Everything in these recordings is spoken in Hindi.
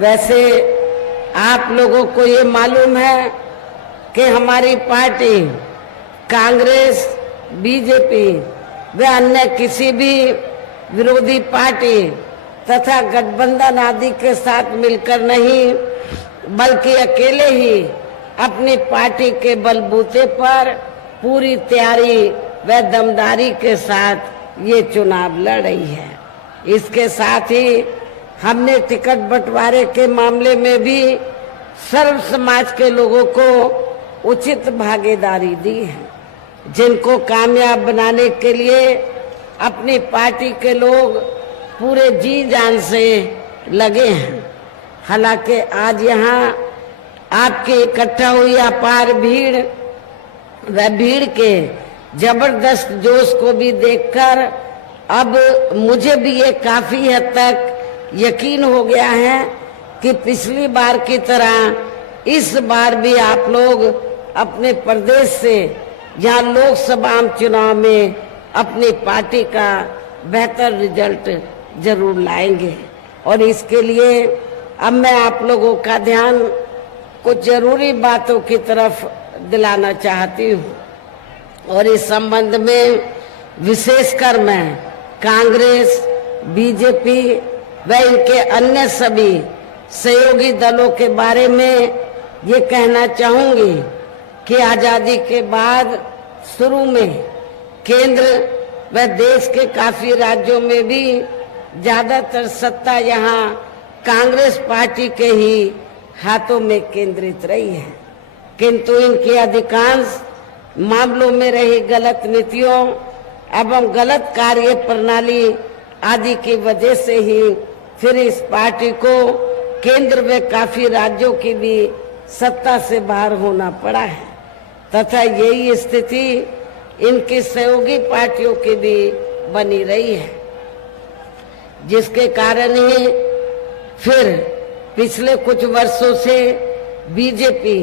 वैसे आप लोगों को ये मालूम है कि हमारी पार्टी कांग्रेस, बीजेपी व अन्य किसी भी विरोधी पार्टी तथा गठबंधन आदि के साथ मिलकर नहीं, बल्कि अकेले ही अपनी पार्टी के बलबूते पर पूरी तैयारी व दमदारी के साथ ये चुनाव लड़ रही है। इसके साथ ही हमने टिकट बंटवारे के मामले में भी सर्व समाज के लोगों को उचित भागीदारी दी है, जिनको कामयाब बनाने के लिए अपनी पार्टी के लोग पूरे जी जान से लगे हैं। हालांकि आज यहाँ आपके इकट्ठा हुई अपार भीड़ व भीड़ के जबरदस्त जोश को भी देखकर अब मुझे भी ये काफी हद तक यकीन हो गया है कि पिछली बार की तरह इस बार भी आप लोग अपने प्रदेश से यहाँ लोकसभा चुनाव में अपनी पार्टी का बेहतर रिजल्ट जरूर लाएंगे। और इसके लिए अब मैं आप लोगों का ध्यान कुछ जरूरी बातों की तरफ दिलाना चाहती हूँ और इस संबंध में विशेषकर मैं कांग्रेस, बीजेपी व इनके अन्य सभी सहयोगी दलों के बारे में ये कहना चाहूंगी कि आजादी के बाद शुरू में केंद्र व देश के काफी राज्यों में भी ज्यादातर सत्ता यहाँ कांग्रेस पार्टी के ही हाथों में केंद्रित रही है, किंतु इनकी अधिकांश मामलों में रही गलत नीतियों एवं गलत कार्य प्रणाली आदि की वजह से ही फिर इस पार्टी को केंद्र में काफी राज्यों की भी सत्ता से बाहर होना पड़ा है तथा यही स्थिति इनकी सहयोगी पार्टियों की भी बनी रही है, जिसके कारण ही फिर पिछले कुछ वर्षों से बीजेपी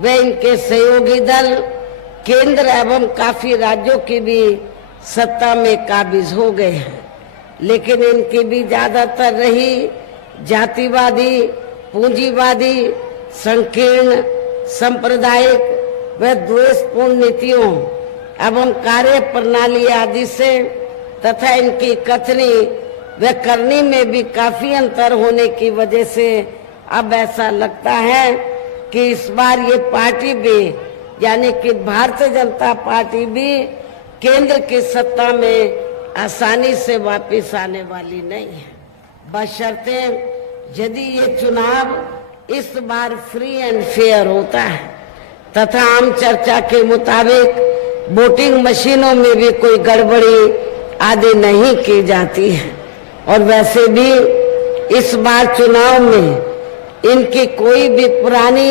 व इनके सहयोगी दल केंद्र एवं काफी राज्यों की भी सत्ता में काबिज हो गए हैं, लेकिन इनकी भी ज्यादातर रही जातिवादी, पूंजीवादी, संकीर्ण, सांप्रदायिक व द्वेषपूर्ण नीतियों एवं कार्य प्रणाली आदि से तथा इनकी कथनी व करनी में भी काफी अंतर होने की वजह से अब ऐसा लगता है कि इस बार ये पार्टी भी यानी कि भारतीय जनता पार्टी भी केंद्र की सत्ता में आसानी से वापस आने वाली नहीं है, बशर्ते यदि ये चुनाव इस बार फ्री एंड फेयर होता है तथा आम चर्चा के मुताबिक वोटिंग मशीनों में भी कोई गड़बड़ी आदि नहीं की जाती है। और वैसे भी इस बार चुनाव में इनकी कोई भी पुरानी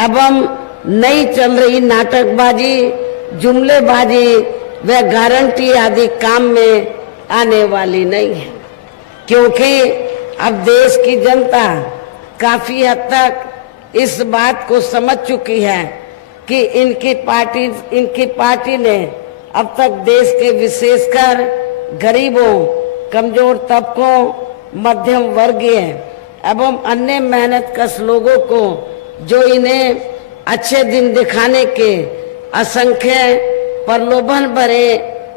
एवं नई चल रही नाटकबाजी, जुमलेबाजी व गारंटी आदि काम में आने वाली नहीं है, क्योंकि अब देश की जनता काफी हद तक इस बात को समझ चुकी है कि इनकी पार्टी ने अब तक देश के विशेषकर गरीबों, कमजोर तबकों, मध्यम वर्गीय एवं अन्य मेहनतकश लोगों को जो इन्हें अच्छे दिन दिखाने के असंख्य प्रलोभन भरे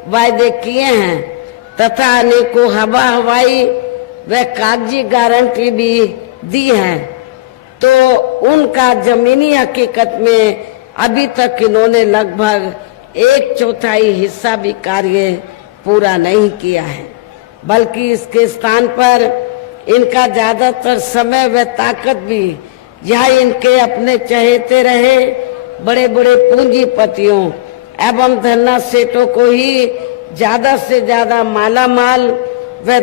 वायदे किए हैं तथा अनेकों हवाई व कागजी गारंटी भी दी है, तो उनका जमीनी हकीकत में अभी तक इन्होंने लगभग 1/4 हिस्सा भी कार्य पूरा नहीं किया है, बल्कि इसके स्थान पर इनका ज्यादातर समय व ताकत भी यह इनके अपने चहेते रहे बड़े बड़े पूंजीपतियों एवं धन्ना सेठों को ही ज्यादा से ज्यादा माला माल व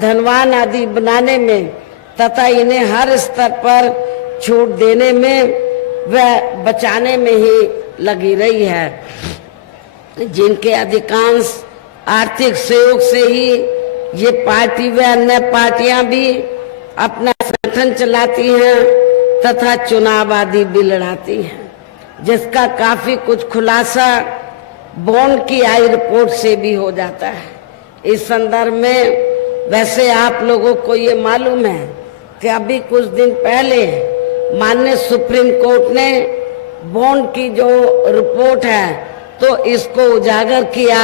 धनवान आदि बनाने में तथा इन्हें हर स्तर पर छूट देने में व बचाने में ही लगी रही है, जिनके अधिकांश आर्थिक सहयोग से ही ये पार्टी व अन्य पार्टियां भी अपना संगठन चलाती हैं तथा चुनाव आदि भी लड़ाती हैं, जिसका काफी कुछ खुलासा बॉन्ड की आई रिपोर्ट से भी हो जाता है। इस संदर्भ में वैसे आप लोगों को ये मालूम है कि अभी कुछ दिन पहले माननीय सुप्रीम कोर्ट ने बॉन्ड की जो रिपोर्ट है तो इसको उजागर किया,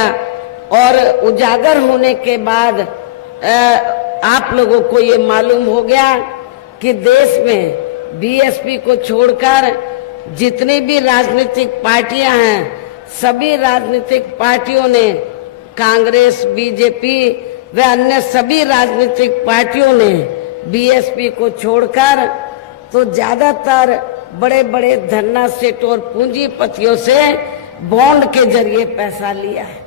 और उजागर होने के बाद आप लोगों को ये मालूम हो गया कि देश में बीएसपी को छोड़कर जितनी भी राजनीतिक पार्टियां हैं, सभी राजनीतिक पार्टियों ने, कांग्रेस, बीजेपी व अन्य सभी राजनीतिक पार्टियों ने बीएसपी को छोड़कर तो ज्यादातर बड़े बड़े धन्ना सेठ और पूंजीपतियों से बॉन्ड के जरिए पैसा लिया है,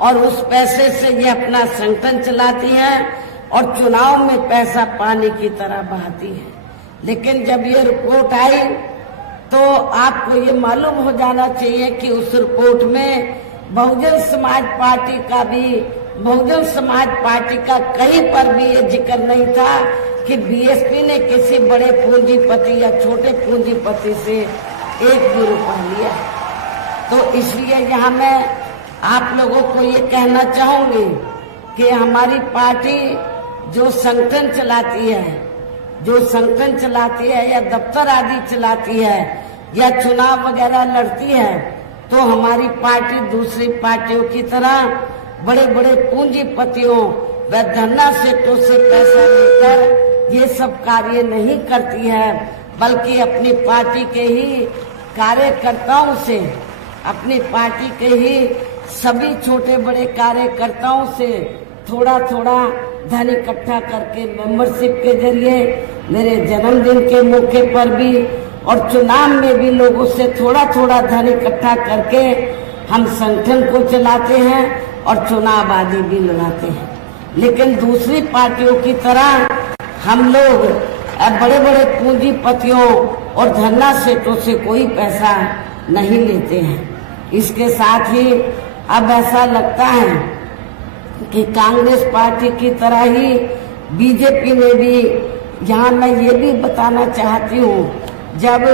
और उस पैसे से ये अपना संगठन चलाती है और चुनाव में पैसा पानी की तरह बहाती है। लेकिन जब ये रिपोर्ट आई तो आपको ये मालूम हो जाना चाहिए कि उस रिपोर्ट में बहुजन समाज पार्टी का कहीं पर भी ये जिक्र नहीं था कि बीएसपी ने किसी बड़े पूंजीपति या छोटे पूंजीपति से एक भी रुपया लिया। तो इसलिए यहाँ मैं आप लोगों को ये कहना चाहूंगी कि हमारी पार्टी जो संगठन चलाती है या दफ्तर आदि चलाती है या चुनाव वगैरह लड़ती है, तो हमारी पार्टी दूसरी पार्टियों की तरह बड़े बड़े पूंजीपतियों व धन्ना सेठों से पैसा लेकर ये सब कार्य नहीं करती है, बल्कि अपनी पार्टी के ही कार्यकर्ताओं से, अपनी पार्टी के ही सभी छोटे बड़े कार्यकर्ताओं से थोड़ा थोड़ा धन इकट्ठा करके मेंबरशिप के जरिए, मेरे जन्मदिन के मौके पर भी और चुनाव में भी लोगों से थोड़ा थोड़ा धन इकट्ठा करके हम संगठन को चलाते हैं और चुनाव आदि भी लड़ाते हैं। लेकिन दूसरी पार्टियों की तरह हम लोग बड़े बड़े पूंजीपतियों और धन्ना सेठों से कोई पैसा नहीं लेते हैं। इसके साथ ही अब ऐसा लगता है कि कांग्रेस पार्टी की तरह ही बीजेपी ने भी, यहाँ मैं ये भी बताना चाहती हूँ, जब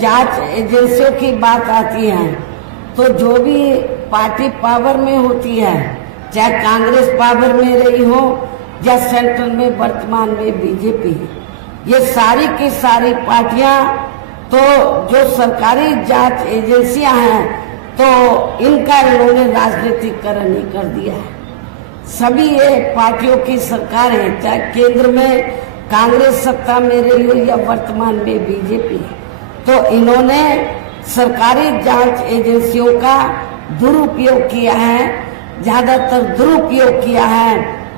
जांच एजेंसियों की बात आती है तो जो भी पार्टी पावर में होती है, चाहे कांग्रेस पावर में रही हो या सेंट्रल में वर्तमान में बीजेपी, ये सारी की सारी पार्टियां तो जो सरकारी जांच एजेंसियां हैं तो इनका इन्होंने राजनीतिकरण ही कर दिया है। सभी ये पार्टियों की सरकार है, चाहे केंद्र में कांग्रेस सत्ता में रही हो या वर्तमान में बीजेपी, तो इन्होंने सरकारी जांच एजेंसियों का दुरुपयोग किया है, ज्यादातर दुरुपयोग किया है,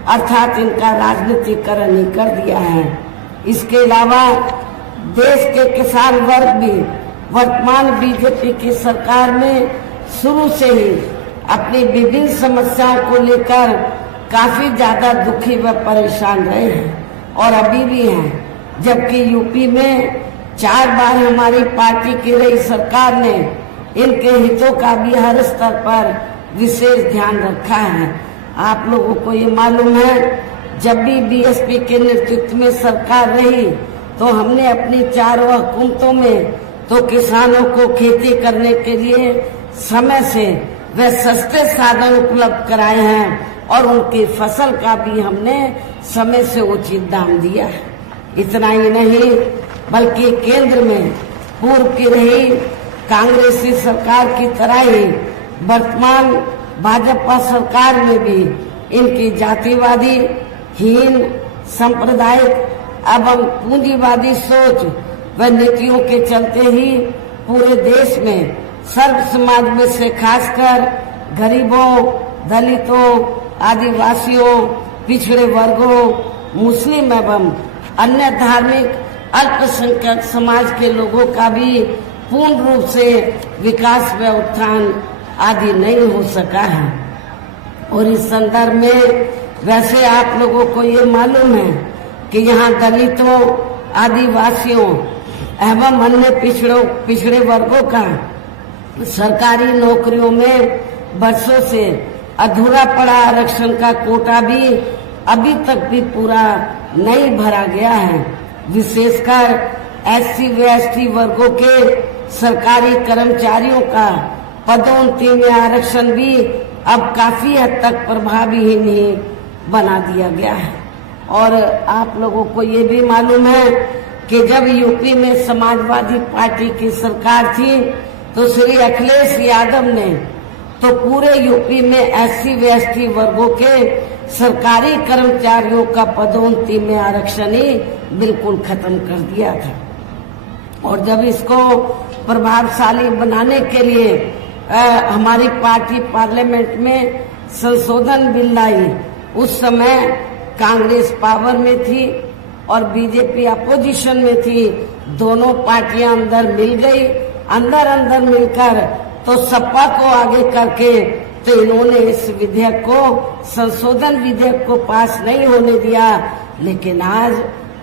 अर्थात इनका राजनीतिकरण ही कर दिया है। इसके अलावा देश के किसान वर्ग भी वर्तमान बीजेपी की सरकार में शुरू से ही अपनी विभिन्न समस्याओं को लेकर काफी ज्यादा दुखी व परेशान रहे हैं और अभी भी हैं। जबकि यूपी में 4 बार हमारी पार्टी की रही सरकार ने इनके हितों का भी हर स्तर पर विशेष ध्यान रखा है। आप लोगों को ये मालूम है, जब भी बीएसपी के नेतृत्व में सरकार रही तो हमने अपनी 4 हुकूमतों में तो किसानों को खेती करने के लिए समय से वे सस्ते साधन उपलब्ध कराए हैं और उनकी फसल का भी हमने समय से उचित दाम दिया है। इतना ही नहीं, बल्कि केंद्र में पूर्व की रही कांग्रेसी सरकार की तरह ही वर्तमान भाजपा सरकार में भी इनकी जातिवादी, हीन, सांप्रदायिक एवं पूंजीवादी सोच व नीतियों के चलते ही पूरे देश में सर्व समाज में से खासकर गरीबों, दलितों, आदिवासियों, पिछड़े वर्गों, मुस्लिम एवं अन्य धार्मिक अल्पसंख्यक समाज के लोगों का भी पूर्ण रूप से विकास व उत्थान आदि नहीं हो सका है। और इस संदर्भ में वैसे आप लोगों को ये मालूम है कि यहाँ दलितों, आदिवासियों एवं अन्य पिछड़े वर्गों का सरकारी नौकरियों में वर्षों से अधूरा पड़ा आरक्षण का कोटा भी अभी तक भी पूरा नहीं भरा गया है। विशेषकर एससी व एसटी वर्गों के सरकारी कर्मचारियों का पदोन्नति में आरक्षण भी अब काफी हद तक प्रभावी ही नहीं बना दिया गया है। और आप लोगों को ये भी मालूम है कि जब यूपी में समाजवादी पार्टी की सरकार थी तो श्री अखिलेश यादव ने तो पूरे यूपी में एससी व एसटी वर्गों के सरकारी कर्मचारियों का पदोन्नति में आरक्षण ही बिल्कुल खत्म कर दिया था। और जब इसको प्रभावशाली बनाने के लिए हमारी पार्टी पार्लियामेंट में संशोधन बिल लाई, उस समय कांग्रेस पावर में थी और बीजेपी अपोजिशन में थी। दोनों पार्टियां अंदर मिल गई, अंदर मिलकर तो सपा को आगे करके तो इन्होंने इस विधेयक को, संशोधन विधेयक को पास नहीं होने दिया। लेकिन आज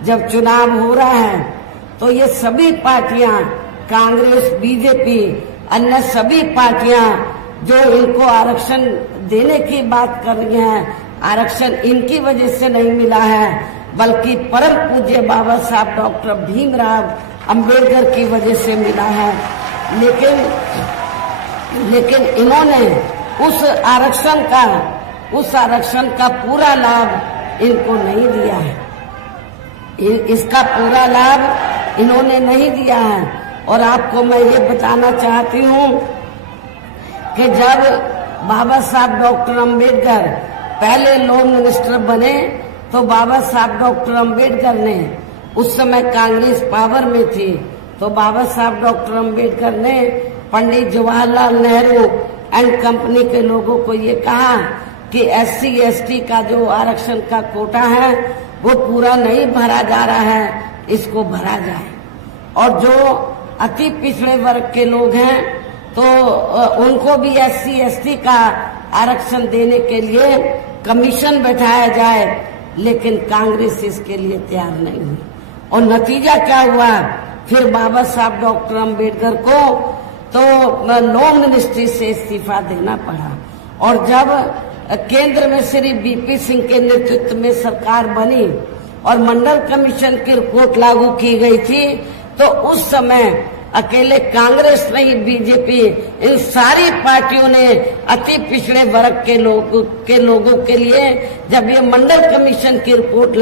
जब चुनाव हो रहा है तो ये सभी पार्टियां, कांग्रेस, बीजेपी, अन्य सभी पार्टियां जो इनको आरक्षण देने की बात कर रही हैं, आरक्षण इनकी वजह से नहीं मिला है बल्कि परम पूज्य बाबा साहब डॉक्टर भीमराव अंबेडकर की वजह से मिला है। लेकिन इन्होंने उस आरक्षण का पूरा लाभ इनको नहीं दिया है। इसका पूरा लाभ इन्होंने नहीं दिया है। और आपको मैं ये बताना चाहती हूँ कि जब बाबा साहब डॉक्टर अंबेडकर पहले लॉ मिनिस्टर बने तो बाबा साहब डॉक्टर अंबेडकर ने, उस समय कांग्रेस पावर में थी, तो बाबा साहब डॉक्टर अंबेडकर ने पंडित जवाहरलाल नेहरू एंड कंपनी के लोगों को ये कहा कि एससी एसटी का जो आरक्षण का कोटा है वो पूरा नहीं भरा जा रहा है, इसको भरा जाए। और जो अति पिछड़े वर्ग के लोग हैं तो उनको भी एससी एसटी का आरक्षण देने के लिए कमीशन बैठाया जाए। लेकिन कांग्रेस इसके लिए तैयार नहीं हुई और नतीजा क्या हुआ, फिर बाबा साहब डॉक्टर अंबेडकर को तो लॉ मिनिस्ट्री से इस्तीफा देना पड़ा। और जब केंद्र में श्री बीपी सिंह के नेतृत्व में सरकार बनी और मंडल कमीशन की रिपोर्ट लागू की गई थी तो उस समय अकेले कांग्रेस नहीं, बीजेपी, इन सारी पार्टियों ने अति पिछड़े वर्ग के लोगों के लिए जब ये मंडल कमीशन की रिपोर्ट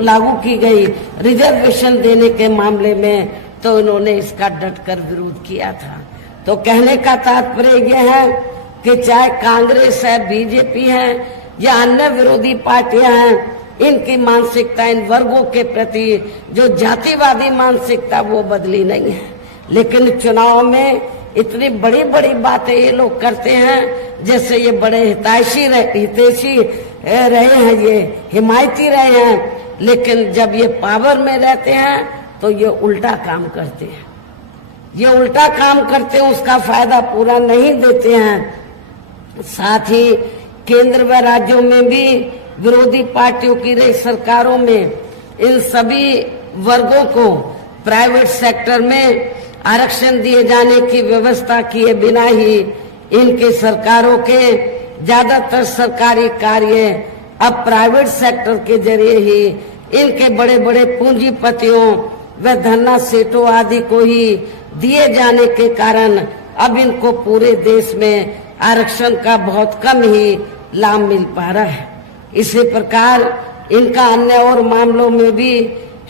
लागू की गई रिजर्वेशन देने के मामले में, तो इन्होंने इसका डटकर विरोध किया था। तो कहने का तात्पर्य यह है कि चाहे कांग्रेस है, बीजेपी है या अन्य विरोधी पार्टियां हैं, इनकी मानसिकता, इन वर्गों के प्रति जो जातिवादी मानसिकता वो बदली नहीं है। लेकिन चुनाव में इतनी बड़ी बड़ी बातें ये लोग करते हैं जैसे ये बड़े हितैषी रहे हैं, ये हिमायती रहे हैं। लेकिन जब ये पावर में रहते हैं तो ये उल्टा काम करते हैं, उसका फायदा पूरा नहीं देते हैं। साथ ही केंद्र व राज्यों में भी विरोधी पार्टियों की रही सरकारों में इन सभी वर्गों को प्राइवेट सेक्टर में आरक्षण दिए जाने की व्यवस्था किए बिना ही इनके सरकारों के ज्यादातर सरकारी कार्य अब प्राइवेट सेक्टर के जरिए ही इनके बड़े बड़े पूंजीपतियों व धन्ना सेठों आदि को ही दिए जाने के कारण अब इनको पूरे देश में आरक्षण का बहुत कम ही लाभ मिल पा रहा है। इसी प्रकार इनका अन्य और मामलों में भी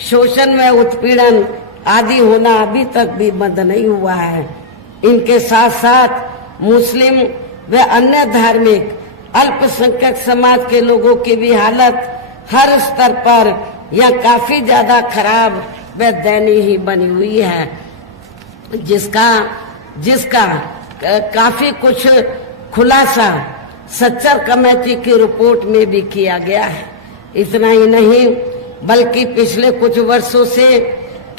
शोषण व उत्पीड़न आदि होना अभी तक भी बंद नहीं हुआ है। इनके साथ साथ मुस्लिम व अन्य धार्मिक अल्पसंख्यक समाज के लोगों की भी हालत हर स्तर पर यह काफी ज्यादा खराब व दयनीय ही बनी हुई है, जिसका काफी कुछ खुलासा सच्चर कमेटी की रिपोर्ट में भी किया गया है। इतना ही नहीं बल्कि पिछले कुछ वर्षों से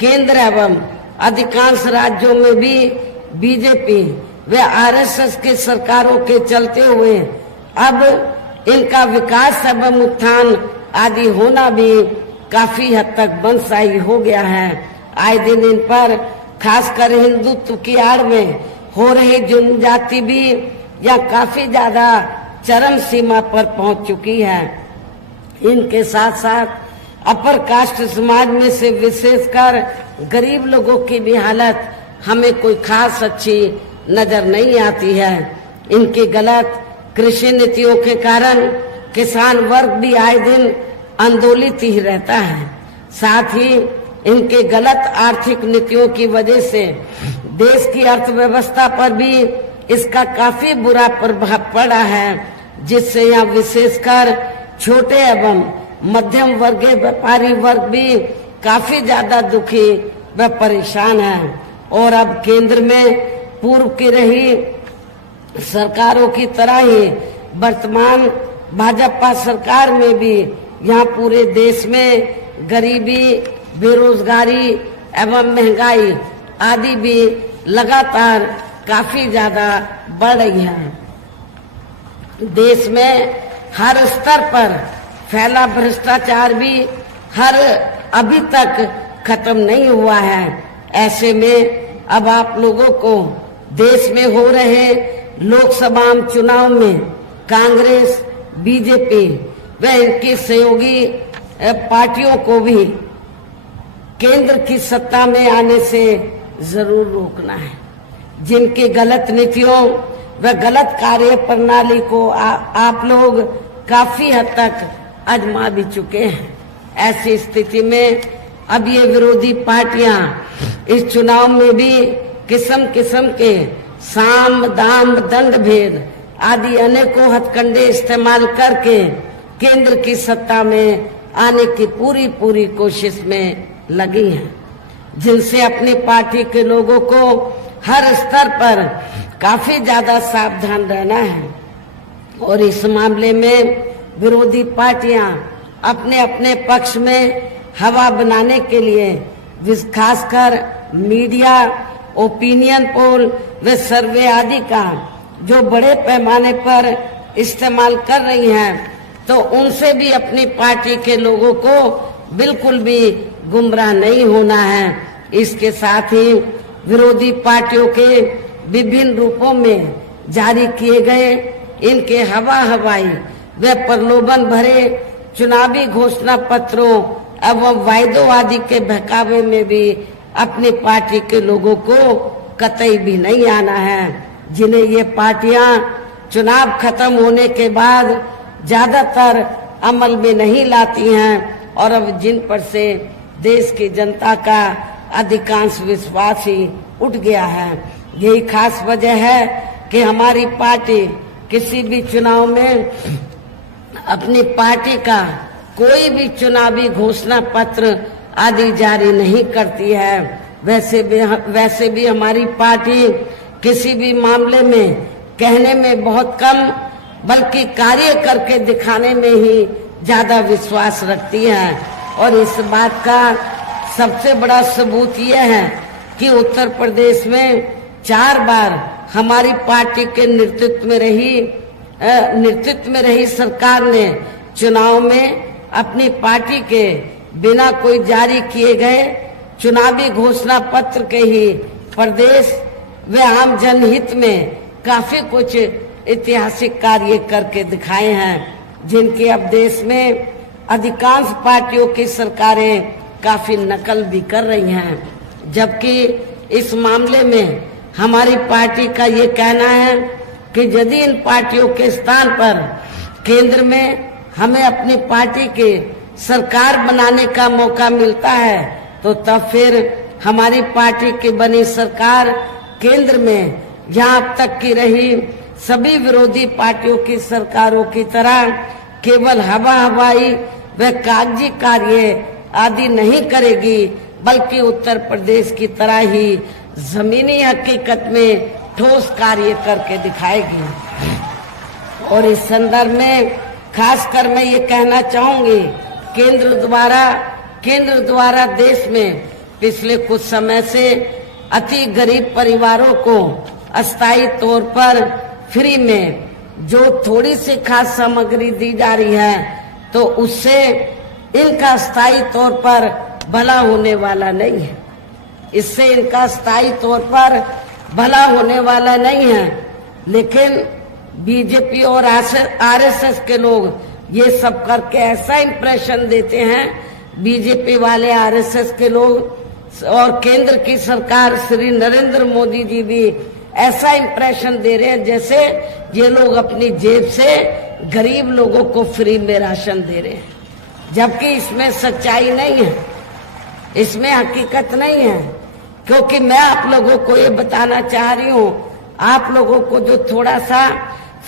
केंद्र एवं अधिकांश राज्यों में भी बीजेपी व आरएसएस के सरकारों के चलते हुए अब इनका विकास एवं उत्थान आदि होना भी काफी हद तक बंदशाही हो गया है। आए दिन इन पर खासकर हिंदुत्व की आड़ में हो रही जनजाति भी या काफी ज्यादा चरम सीमा पर पहुंच चुकी है। इनके साथ साथ अपर कास्ट समाज में से विशेषकर गरीब लोगों की भी हालत हमें कोई खास अच्छी नजर नहीं आती है। इनकी गलत कृषि नीतियों के कारण किसान वर्ग भी आए दिन आंदोलित ही रहता है। साथ ही इनके गलत आर्थिक नीतियों की वजह से देश की अर्थव्यवस्था पर भी इसका काफी बुरा प्रभाव पड़ा है, जिससे यहाँ विशेषकर छोटे एवं मध्यम वर्गीय व्यापारी वर्ग भी काफी ज्यादा दुखी व परेशान है। और अब केंद्र में पूर्व की रही सरकारों की तरह ही वर्तमान भाजपा सरकार में भी यहाँ पूरे देश में गरीबी, बेरोजगारी एवं महंगाई आदि भी लगातार काफी ज्यादा बढ़ रही है। देश में हर स्तर पर फैला भ्रष्टाचार भी अभी तक खत्म नहीं हुआ है। ऐसे में अब आप लोगों को देश में हो रहे लोकसभा चुनाव में कांग्रेस, बीजेपी व इनकी सहयोगी पार्टियों को भी केंद्र की सत्ता में आने से जरूर रोकना है। जिनकी गलत नीतियों व गलत कार्य प्रणाली को आप लोग काफी हद तक आजमा भी चुके हैं। ऐसी स्थिति में अब ये विरोधी पार्टियां इस चुनाव में भी किस्म किस्म के साम, दाम, दंड भेद आदि अनेकों हथकंडे इस्तेमाल करके केंद्र की सत्ता में आने की पूरी कोशिश में लगी हैं, जिनसे अपनी पार्टी के लोगों को हर स्तर पर काफी ज्यादा सावधान रहना है। और इस मामले में विरोधी पार्टियां अपने अपने पक्ष में हवा बनाने के लिए खासकर मीडिया, ओपिनियन पोल व सर्वे आदि का जो बड़े पैमाने पर इस्तेमाल कर रही हैं, तो उनसे भी अपनी पार्टी के लोगों को बिल्कुल भी गुमराह नहीं होना है। इसके साथ ही विरोधी पार्टियों के विभिन्न रूपों में जारी किए गए इनके हवाई व प्रलोभन भरे चुनावी घोषणा पत्रों एवं वायदों आदि के बहकावे में भी अपनी पार्टी के लोगों को कतई भी नहीं आना है, जिन्हें ये पार्टियां चुनाव खत्म होने के बाद ज्यादातर अमल में नहीं लाती हैं और अब जिन पर से देश की जनता का अधिकांश विश्वास ही उठ गया है। यही खास वजह है कि हमारी पार्टी किसी भी चुनाव में अपनी पार्टी का कोई भी चुनावी घोषणा पत्र आदि जारी नहीं करती है। वैसे भी हमारी पार्टी किसी भी मामले में कहने में बहुत कम बल्कि कार्य करके दिखाने में ही ज्यादा विश्वास रखती है। और इस बात का सबसे बड़ा सबूत यह है कि उत्तर प्रदेश में 4 बार हमारी पार्टी के नेतृत्व में रही सरकार ने चुनाव में अपनी पार्टी के बिना कोई जारी किए गए चुनावी घोषणा पत्र के ही प्रदेश व आम जनहित में काफी कुछ ऐतिहासिक कार्य करके दिखाए हैं, जिनके अब देश में अधिकांश पार्टियों की सरकारें काफी नकल भी कर रही हैं। जबकि इस मामले में हमारी पार्टी का ये कहना है कि यदि इन पार्टियों के स्थान पर केंद्र में हमें अपनी पार्टी के सरकार बनाने का मौका मिलता है, तो तब फिर हमारी पार्टी की बनी सरकार केंद्र में यहाँ अब तक की रही सभी विरोधी पार्टियों की सरकारों की तरह केवल हवाई व कागजी कार्य आदि नहीं करेगी, बल्कि उत्तर प्रदेश की तरह ही जमीनी हकीकत में ठोस कार्य करके दिखाएगी। और इस संदर्भ में खासकर मैं ये कहना चाहूंगी, केंद्र द्वारा देश में पिछले कुछ समय से अति गरीब परिवारों को अस्थायी तौर पर फ्री में जो थोड़ी सी खाद्य सामग्री दी जा रही है, तो उससे इनका स्थायी तौर पर भला होने वाला नहीं है। इससे इनका स्थायी तौर पर भला होने वाला नहीं है। लेकिन बीजेपी और आरएसएस के लोग ये सब करके ऐसा इंप्रेशन देते हैं, बीजेपी वाले, आरएसएस के लोग और केंद्र की सरकार श्री नरेंद्र मोदी जी भी ऐसा इंप्रेशन दे रहे हैं जैसे ये लोग अपनी जेब से गरीब लोगों को फ्री में राशन दे रहे हैं। जबकि इसमें सच्चाई नहीं है, इसमें हकीकत नहीं है। क्योंकि मैं आप लोगों को ये बताना चाह रही हूँ, आप लोगों को जो थोड़ा सा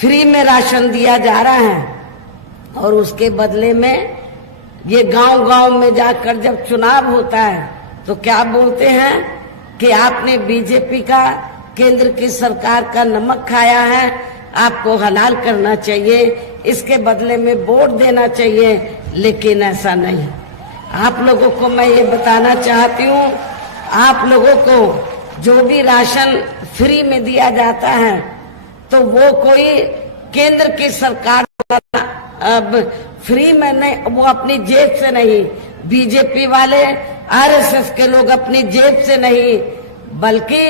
फ्री में राशन दिया जा रहा है और उसके बदले में ये गांव-गांव में जाकर जब चुनाव होता है तो क्या बोलते हैं कि आपने बीजेपी का, केंद्र की सरकार का नमक खाया है, आपको हलाल करना चाहिए, इसके बदले में वोट देना चाहिए। लेकिन ऐसा नहीं। आप लोगों को मैं ये बताना चाहती हूँ, आप लोगों को जो भी राशन फ्री में दिया जाता है तो वो कोई केंद्र की सरकार अब फ्री में नहीं, वो अपनी जेब से नहीं, बीजेपी वाले आरएसएस के लोग अपनी जेब से नहीं, बल्कि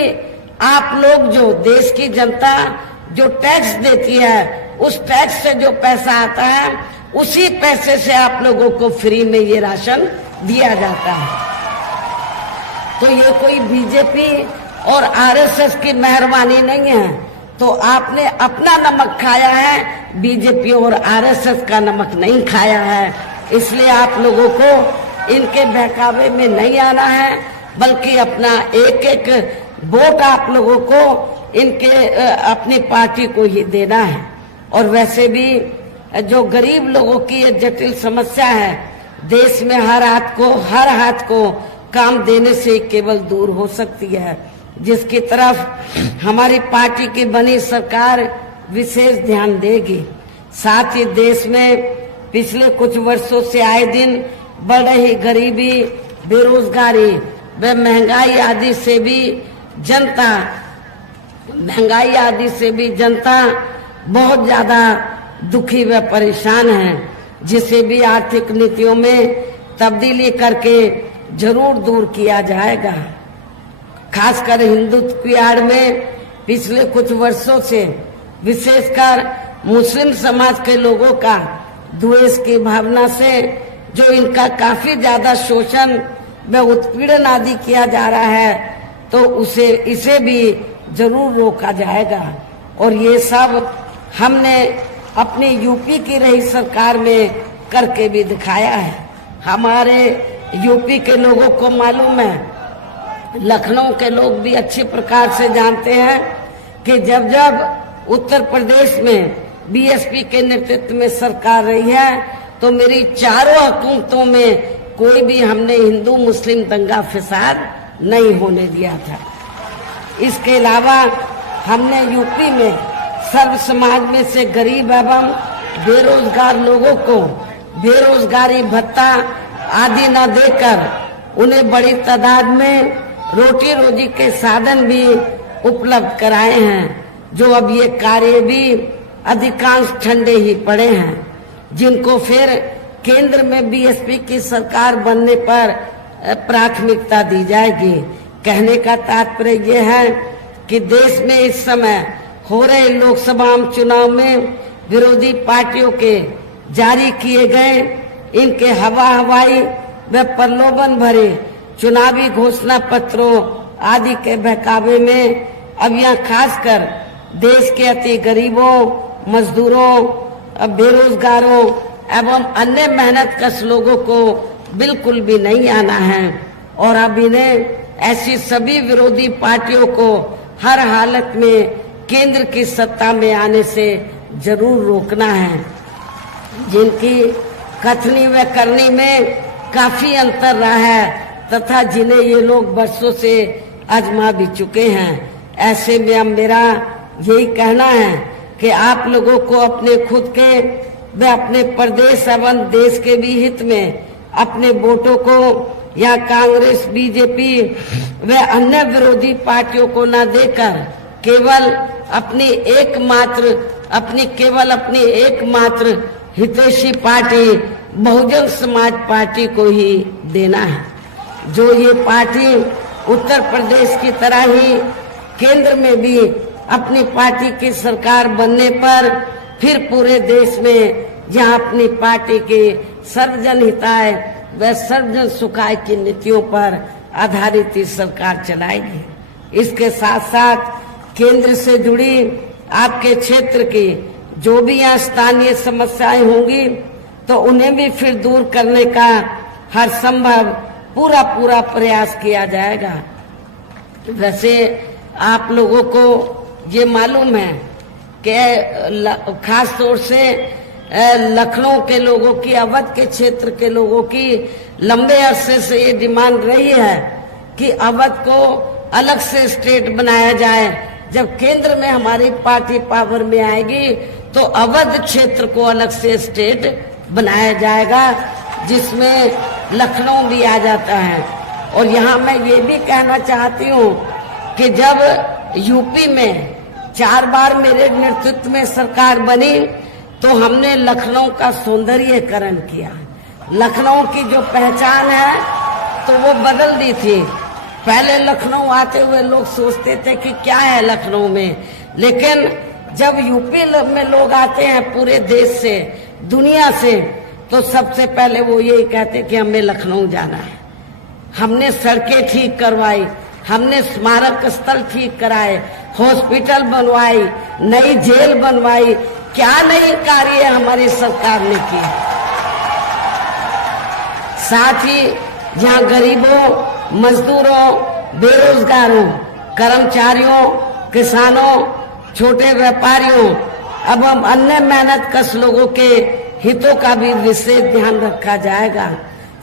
आप लोग जो देश की जनता जो टैक्स देती है, उस टैक्स से जो पैसा आता है उसी पैसे से आप लोगों को फ्री में ये राशन दिया जाता है। तो ये कोई बीजेपी और आरएसएस की मेहरबानी नहीं है। तो आपने अपना नमक खाया है, बीजेपी और आरएसएस का नमक नहीं खाया है। इसलिए आप लोगों को इनके बहकावे में नहीं आना है, बल्कि अपना एक एक वोट आप लोगों को इनके अपनी पार्टी को ही देना है। और वैसे भी जो गरीब लोगों की ये जटिल समस्या है, देश में हर हाथ को काम देने से केवल दूर हो सकती है, जिसकी तरफ हमारी पार्टी की बनी सरकार विशेष ध्यान देगी। साथ ही देश में पिछले कुछ वर्षों से आए दिन बढ़ रही गरीबी, बेरोजगारी व महंगाई आदि से भी जनता बहुत ज्यादा दुखी व परेशान है, जिसे भी आर्थिक नीतियों में तब्दीली करके जरूर दूर किया जाएगा। खासकर हिंदुत्व की आड़ में पिछले कुछ वर्षों से विशेषकर मुस्लिम समाज के लोगों का द्वेष की भावना से जो इनका काफी ज्यादा शोषण व उत्पीड़न आदि किया जा रहा है, तो इसे भी जरूर रोका जाएगा। और ये सब हमने अपनी यूपी की रही सरकार में करके भी दिखाया है। हमारे यूपी के लोगों को मालूम है, लखनऊ के लोग भी अच्छी प्रकार से जानते हैं कि जब जब उत्तर प्रदेश में बीएसपी के नेतृत्व में सरकार रही है तो मेरी चारों हुकूमतों में कोई भी हमने हिंदू मुस्लिम दंगा फसाद नहीं होने दिया था। इसके अलावा हमने यूपी में सर्व समाज में से गरीब एवं बेरोजगार लोगों को बेरोजगारी भत्ता आदि न देकर उन्हें बड़ी तादाद में रोटी रोजी के साधन भी उपलब्ध कराए हैं, जो अब ये कार्य भी अधिकांश ठंडे ही पड़े हैं, जिनको फिर केंद्र में बीएसपी की सरकार बनने पर प्राथमिकता दी जाएगी। कहने का तात्पर्य यह है कि देश में इस समय हो रहे लोकसभा चुनाव में विरोधी पार्टियों के जारी किए गए इनके हवाई व प्रलोभन भरे चुनावी घोषणा पत्रों आदि के बहकावे में अब यहाँ खासकर देश के अति गरीबों, मजदूरों, बेरोजगारों एवं अन्य मेहनतकश लोगों को बिल्कुल भी नहीं आना है। और अब इन्हें ऐसी सभी विरोधी पार्टियों को हर हालत में केंद्र की सत्ता में आने से जरूर रोकना है, जिनकी कथनी व करनी में काफी अंतर रहा है तथा जिन्हें ये लोग बरसों से आजमा भी चुके हैं। ऐसे में अब मेरा यही कहना है कि आप लोगों को अपने खुद के व अपने प्रदेश एवं देश के भी हित में अपने वोटों को या कांग्रेस, बीजेपी व अन्य विरोधी पार्टियों को न देकर केवल अपनी एकमात्र हितैषी पार्टी बहुजन समाज पार्टी को ही देना है, जो ये पार्टी उत्तर प्रदेश की तरह ही केंद्र में भी अपनी पार्टी की सरकार बनने पर फिर पूरे देश में जहां अपनी पार्टी के सर्वजन हिताय व सर्वजन सुखाय की नीतियों पर आधारित ही सरकार चलाएगी। इसके साथ साथ केंद्र से जुड़ी आपके क्षेत्र की जो भी यहाँ स्थानीय समस्याएं होंगी तो उन्हें भी फिर दूर करने का हर संभव पूरा प्रयास किया जाएगा। वैसे आप लोगों को ये मालूम है कि खास तौर से लखनऊ के लोगों की, अवध के क्षेत्र के लोगों की लंबे अरसे से ये डिमांड रही है कि अवध को अलग से स्टेट बनाया जाए। जब केंद्र में हमारी पार्टी पावर में आएगी तो अवध क्षेत्र को अलग से स्टेट बनाया जाएगा, जिसमें लखनऊ भी आ जाता है। और यहाँ मैं ये भी कहना चाहती हूँ कि जब यूपी में 4 बार मेरे नेतृत्व में सरकार बनी तो हमने लखनऊ का सौंदर्यीकरण किया। लखनऊ की जो पहचान है तो वो बदल दी थी। पहले लखनऊ आते हुए लोग सोचते थे कि क्या है लखनऊ में, लेकिन जब यूपी में लोग आते हैं पूरे देश से, दुनिया से, तो सबसे पहले वो यही कहते कि हमें लखनऊ जाना है। हमने सड़कें ठीक करवाई, हमने स्मारक स्थल ठीक कराए, हॉस्पिटल बनवाई, नई जेल बनवाई। क्या नई कार्य हमारी सरकार ने किए। साथ ही जहाँ गरीबों, मजदूरों, बेरोजगारों, कर्मचारियों, किसानों, छोटे व्यापारियों एवं अन्य मेहनतकश लोगों के हितों का भी विशेष ध्यान रखा जाएगा।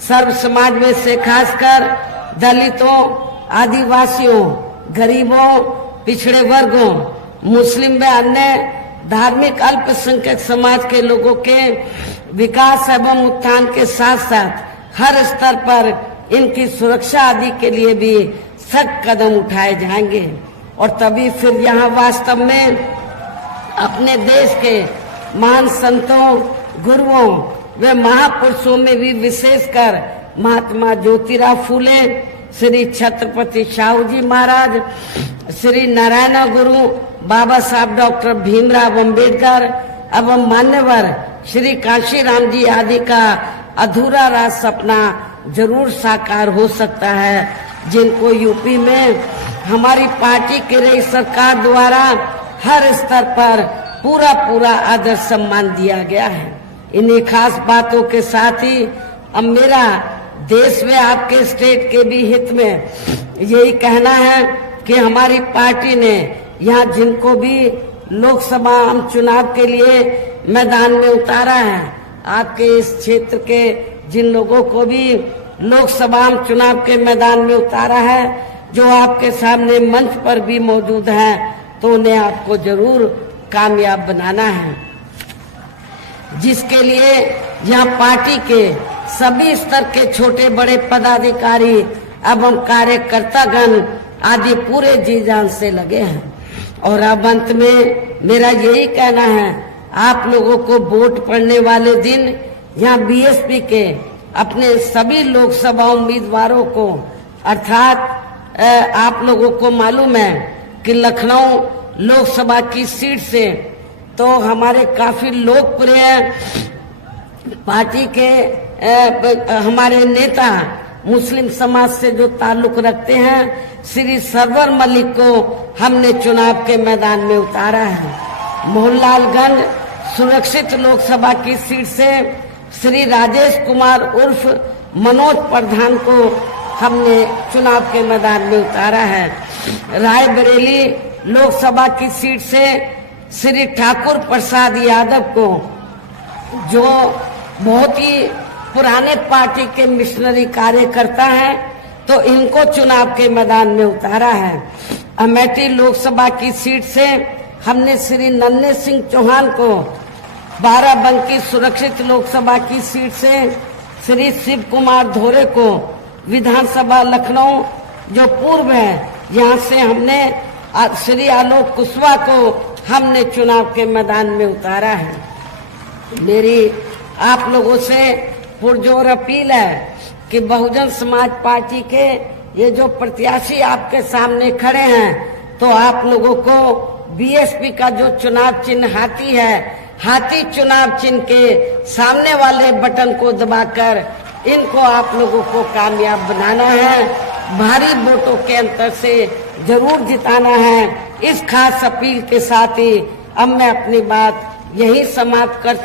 सर्व समाज में से खासकर दलितों, आदिवासियों, गरीबों, पिछड़े वर्गों, मुस्लिम व अन्य धार्मिक अल्पसंख्यक समाज के लोगों के विकास एवं उत्थान के साथ साथ हर स्तर पर इनकी सुरक्षा आदि के लिए भी सख्त कदम उठाए जाएंगे। और तभी फिर यहाँ वास्तव में अपने देश के महान संतों, गुरुओं व महापुरुषों में भी विशेषकर महात्मा ज्योतिराव फूले, श्री छत्रपति शाहू जी महाराज, श्री नारायण गुरु, बाबा साहब डॉक्टर भीमराव अंबेडकर एवं मान्यवर श्री कांशीराम जी आदि का अधूरा राज सपना जरूर साकार हो सकता है, जिनको यूपी में हमारी पार्टी की रही सरकार द्वारा हर स्तर पर पूरा आदर सम्मान दिया गया है। इन्हीं खास बातों के साथ ही अब मेरा देश में आपके स्टेट के भी हित में यही कहना है कि हमारी पार्टी ने यहाँ जिनको भी लोकसभा चुनाव के लिए मैदान में उतारा है, आपके इस क्षेत्र के जिन लोगों को भी लोकसभा चुनाव के मैदान में उतारा है, जो आपके सामने मंच पर भी मौजूद हैं, तो उन्हें आपको जरूर कामयाब बनाना है, जिसके लिए यहाँ पार्टी के सभी स्तर के छोटे बड़े पदाधिकारी एवं कार्यकर्तागण आदि पूरे जी जान से लगे हैं। और अब अंत में मेरा यही कहना है, आप लोगों को वोट पड़ने वाले दिन यहाँ बीएसपी के अपने सभी लोकसभा उम्मीदवारों को, अर्थात आप लोगों को मालूम है कि लखनऊ लोकसभा की सीट से तो हमारे काफी लोकप्रिय पार्टी के हमारे नेता मुस्लिम समाज से जो ताल्लुक रखते हैं, श्री सरवर मलिक को हमने चुनाव के मैदान में उतारा है। मोहनलालगंज सुरक्षित लोकसभा की सीट से श्री राजेश कुमार उर्फ मनोज प्रधान को हमने चुनाव के मैदान में उतारा है। रायबरेली लोकसभा की सीट से श्री ठाकुर प्रसाद यादव को, जो बहुत ही पुराने पार्टी के मिशनरी कार्यकर्ता हैं, तो इनको चुनाव के मैदान में उतारा है। अमेठी लोकसभा की सीट से हमने श्री नन्हे सिंह चौहान को, बाराबंकी सुरक्षित लोकसभा की सीट से श्री शिव कुमार धोरे को, विधानसभा लखनऊ जो पूर्व है यहाँ से हमने श्री आलोक कुशवाहा को हमने चुनाव के मैदान में उतारा है। मेरी आप लोगों से पुरजोर अपील है कि बहुजन समाज पार्टी के ये जो प्रत्याशी आपके सामने खड़े हैं, तो आप लोगों को बीएसपी का जो चुनाव चिन्ह हाथी है, हाथी चुनाव चिन्ह के सामने वाले बटन को दबाकर इनको आप लोगों को कामयाब बनाना है, भारी वोटों के अंतर से जरूर जिताना है। इस खास अपील के साथ ही अब मैं अपनी बात यही समाप्त करती